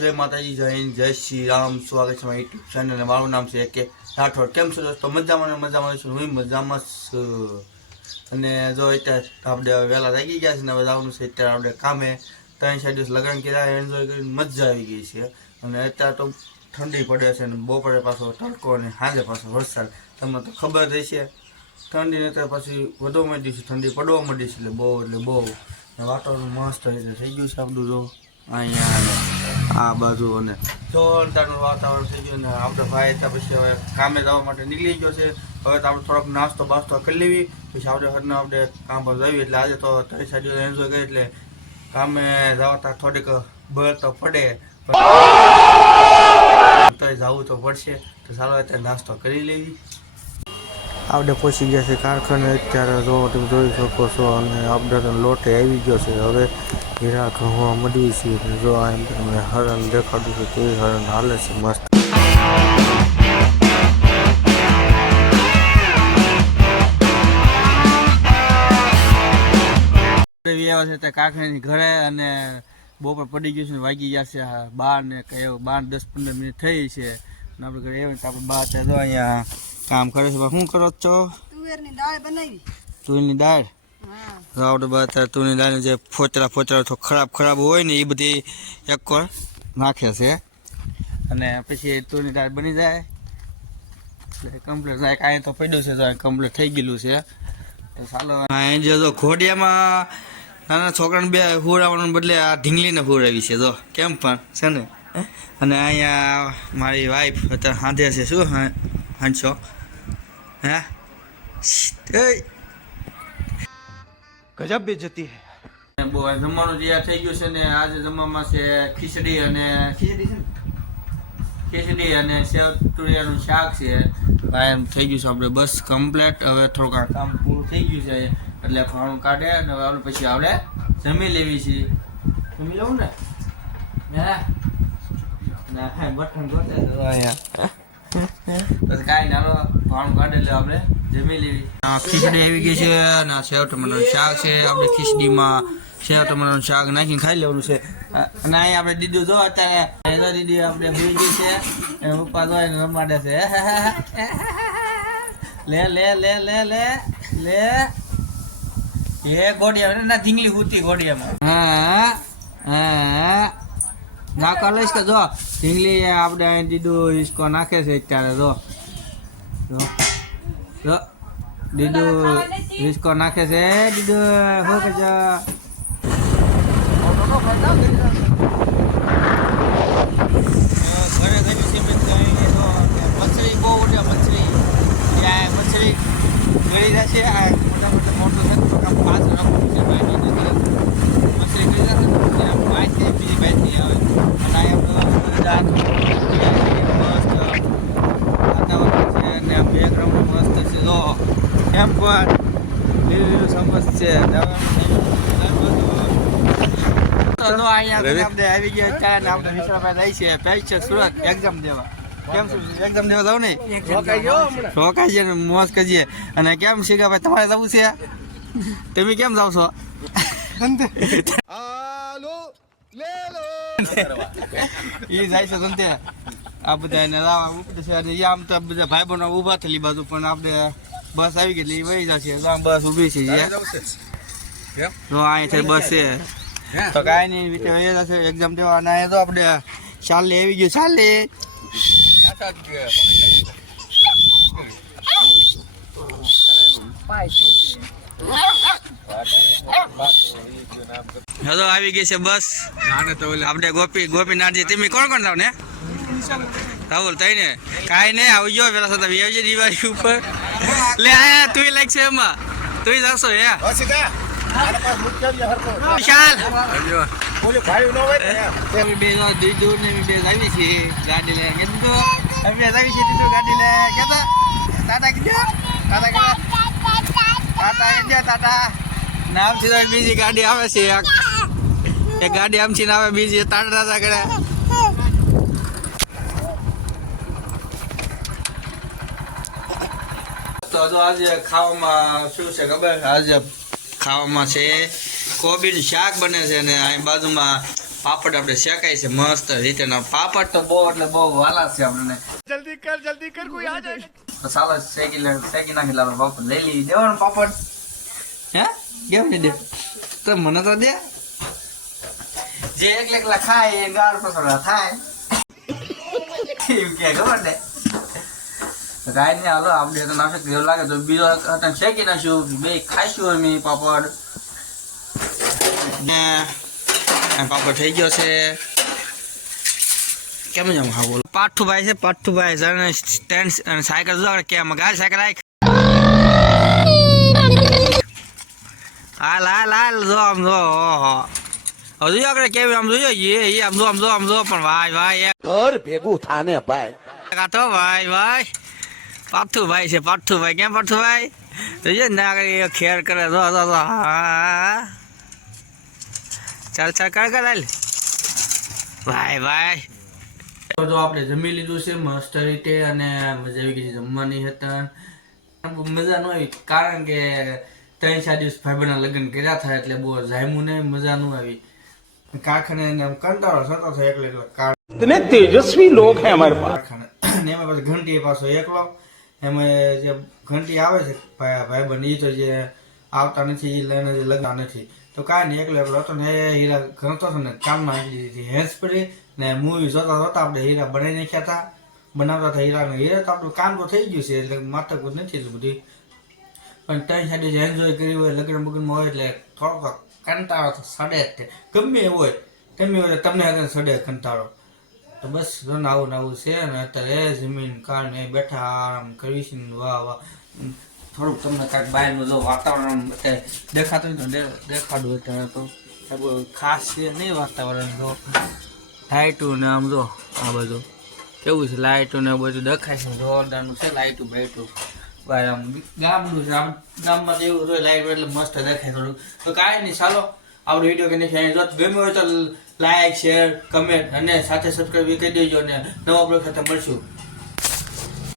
જય માતાજી, જય જય શ્રી રામ. સ્વાગત છે મારી યુટ્યુબ અને મારું નામ છે કે રાઠોડ. કેમ છો દોસ્તો? મજામાં મજામાં છું. હું મજામાં છું. અને જો અત્યારે આપણે વહેલા લાગી ગયા છે ને, હવે જવાનું છે અત્યારે આપણે કામે. ત્રણ ચાર દિવસ લગ્ન કર્યા એન્જોય કરીને મજા આવી ગઈ છે. અને અત્યારે તો ઠંડી પડે છે અને બપોરે પાછો તડકો અને સાંજે પાછો વરસાદ. તમને તો ખબર રહેશે ઠંડી ને ત્યારે પછી વધુ મળી છે ઠંડી પડવા મળી છે એટલે બહુ એટલે બહુ. વાતાવરણ મસ્ત રીતે થઈ ગયું છે આપણું જો. અહીંયા આ બાજુ અને જોરદારનું વાતાવરણ થઈ ગયું ને આપણે ભાઈ ત્યાં પછી હવે કામે જવા માટે નીકળી ગયો છે. હવે તો આપણે થોડોક નાસ્તો બાસ્તો કરી લેવી. પછી આપણે ઘરને આપણે કામ પર જઈએ એટલે આજે તો ત્રણ ચાર એન્જોય કરી એટલે કામે જવાતા થોડીક બળ તો પડે. તો જવું તો પડશે. તો ચાલો અત્યારે નાસ્તો કરી લેવી આપણે પહોંચી ગયા છે કારખાને. અત્યારે જો તમે જોઈ શકો છો, અને તો લોટે આવી ગયો છે. હવે હીરા ઘઉં મળી છે. જો આ તમને હરણ દેખાડું છે, તે હરણ હાલે છે મસ્ત. આવ્યા ઘરે, અને બપોર પડી ગયું છે વાગી ગયા છે. બાર ને એવું, બાર દસ પંદર મિનિટ થઈ છે. આપણે ઘરે આવ્યા આપણે બહાર ત્યાં અહીંયા કામ કરે છે શું કરો છો? તુવેરની દાળ બનાવી. તુવેરની દાળ? તો તુવેરની દાળ જે ફોચરા ફોચરા તો ખરાબ ખરાબ હોય ને એ બધી એક નાખે છે. અને પછી તુવેરની દાળ બની જાય. એટલે કમ્પ્લીટ થાય કાંઈ તો પડ્યું છે તો કમ્પ્લીટ થઈ ગયેલું છે. ચાલો અહીં જે ઘોડિયામાં નાના છોકરાને બે હુરાવાનું બદલે આ ઢીંગલીને હુરાવી છે તો કેમ પણ છે ને? અને અહીંયા મારી વાઈફ અત્યારે હાંધે છે શું? હા હાંચો હે? એ ગજબ બેજતી હે. જમવાનું તૈયાર થઈ ગયું છે ને આજે જમવામાં છે ખીચડી અને ખીચડી છે ખીચડી અને સેવ તુરિયાનું શાક છે. ભાઈ એમ થઈ ગયું છે આપણે બસ કમ્પ્લેટ. હવે થોડુંક કામ પૂરું થઈ ગયું છે. એટલે ખાણું કાઢે અને હવે આપણે પછી આપણે જમી લેવી છે. જમી લેવું ને? હે ના હે બટન ગોતે અહીંયા. કાંઈ ના ભાણું આપણે. જમી ખીચડી આવી ગઈ છે અને શાક છે. આપણે ખીચડીમાં સેવ શાક નાખીને ખાઈ લેવાનું છે. અને આપણે દીદું જો, અત્યારે આપણે છે. એ રમાડે છે. લે લે લે લે લે લે. એ ગોડિયા ના ઢીંગલી હુતી ગોડિયામાં. હા હા. ના લઈશ કે જો? ઢીંગલી આપણે દીધું હિસકો નાખે છે અત્યારે, જો. જો. દીદુ હિસકો નાખે છે. દીદુ શું કે ઘરે મેં તો મછલી બહુ ઉડે મછલી મછલી ગળી જશે આ મોટા મોટા મોટો છે તો કામ પાંચ રાખવું છે ભાઈ મછલી ગળી જશે ને ત્યાં પાંચથી બીજી પાંચ નહીં આવે અને અહીંયા આપણો મસ્ત વાતાવરણ છે અને આ બેકગ્રાઉન્ડ મસ્ત છે જો એમ પણ લીલું સમજ છે આપણે આવી ગયા ત્યાં આપણે વિશાળભાઈ જાય છે પેજ છે સુરત એક્ઝામ દેવા. કેમ એક્ઝામ દેવા જાવ ને? રોકાઈ છે ને મોજ કરીએ. અને કેમ શીખાભાઈ તમારે જવું છે? તમે કેમ જાવ છો? એ જાય છે સંતે. આ બધા એને લાવવા ઉપડે છે. અને આમ તો બધા ભાઈ બહેનો ઊભા થયેલી બાજુ પણ આપણે બસ આવી ગઈ એટલે વહી જશે. તો આમ બસ ઊભી છે. તો અહીંથી બસ છે. તો કાંઈ નહીં રીતે વહી જશે. એક્ઝામ દેવા અહીંયા તો આપણે ચાલે આવી ગયું ચાલે હવે આવી ગઈ છે બસ. આપણે ગોપી ગોપીનાથજી તમે કોણ કોણ થાવ ને? રાહુલ તઈ ને? કાંઈ નહીં આવી ગયો પેલા સાથે આવજો દિવાળી ઉપર. લે આયા તું લાગ છે એમાં. તુંય જાશો હે. વિશાલ. અમે બે જો દીદુ ને અમે બે આવી છીએ ગાડી લે કીધું તો અમે બે આવી છીએ દીદુ ગાડી લે કેતા ટાટા કીધું ટાટા કીધું. ટાટા કીધું ટાટા. નામથી બીજી ગાડી આવે છે. એક ગાડી આમથી ને આવે બીજી ટાટા ટાટા કરે. તો જો આજે ખાવામાં શું છે ખબર? છે આજે ખાવામાં છે કોબીનું શાક બને છે અને અહીં બાજુમાં પાપડ આપણે શેકાય છે મસ્ત રીતે પાપડ. તો બહુ એટલે બહુ વાલા છે આપણને. જલ્દી કર જલ્દી કર કોઈ આ જાય તો શેકી લે શેકી નાખી લાવ પાપડ લઈ લઈ દેવાનો પાપડ. હે? કેમ નહીં દે? તો મને તો દે. જે એકલા એકલા ખાય એ ગાળ પસંદ થાય. એવું કે ખબર ને? કાંઈ નહીં હાલો આપણે તો નાખે એવું લાગે તો બીજો હતા શેકી નાખ્યું બે ખાઈશું અમે પાપડ. ને પાપડ થઈ ગયો છે. કેમ જમ હા બોલો? પાઠુભાઈ છે પાઠુભાઈ જણ સ્ટેન્ડ અને સાયકલ જો કેમ? ગાડી સાયકલ આય હાલ હાલ હાલ જો આમ જો હજુ આપણે કેવી આમ જોયો? એ એ આમ જો આમ જો આમ જો પણ ભાઈ ભાઈ ઘર ભેગું થાને ભાઈ. કાતો ભાઈ ભાઈ પાથુભાઈ છે પાથુભાઈ કેમ પાથુભાઈ તો જો ના ખેર કરે જો જો જો. હા ચાલ ચાલ કર કર હાલ. ભાઈ ભાઈ. તો આપણે જમી લીધું છે મસ્ત રીતે અને મજા આવી ગઈ જમવાની હતા. મજા ન આવી કારણ કે ત્રણ ચાર દિવસ ભાઈબંધના લગ્ન કર્યા થાય એટલે બહુ જામ્યું ને મજા ન આવી. કાખને કારખાને કંટાળો થતો થયો એટલે એટલે તેજસ્વી લોક હે અમારે પાસ ઘંટી પાછો એકલો. એમાં જે ઘંટી આવે છે ભાઈ ભાઈ બની તો જે આવતા નથી એ લઈને જે લગતા નથી. તો કાંઈ નહીં, એકલો એકલો હતો ને એ હીરા ગણતો હતો ને કામમાં નાખી દીધી હેન્સ પડી ને મૂવી જોતા જોતા આપણે હીરા બનાવી નાખ્યા હતા. બનાવતા હતા હીરાનો હીરા, તો આપણું કામ તો થઈ ગયું છે, એટલે માથાકૂટ નથી એટલું બધી. પણ ત્રણ સાઈડે જે એન્જોય કર્યું હોય, લગ્ન બગ્નમાં હોય, એટલે થોડોક કંટાળો સડે જ તે. ગમે એ હોય, ગમે હોય, તમને આગળ સડે કંટાળો. તો બસ જો ને આવું ને આવું છે અને અત્યારે જમીન કારણે બેઠા આરામ કરી છે વાહ વાહ. થોડુંક તમને કાંઈક બહારનું જો વાતાવરણ અત્યારે દેખાતું હોય તો દેખાડું અત્યારે તો. ખાસ છે નહીં વાતાવરણ જો. લાઇટું ને આમ જો, આ બધું કેવું છે લાઇટું ને બધું દેખાય છે. જોરદારનું છે લાઇટું બાઇટું ભાઈ, આમ ગામડું છે. આમ ગામમાં જેવું હોય લાઇટ એટલે મસ્ત દેખાય થોડું તો કાંઈ નહીં, ચાલો. આપણો વીડિયો કે નહીં જો ગમ્યો હોય તો લાઈક શેર કમેન્ટ અને સાથે સબસ્ક્રાઈબ કરી દેજો અને નવા બ્લોગ સાથે મળશું.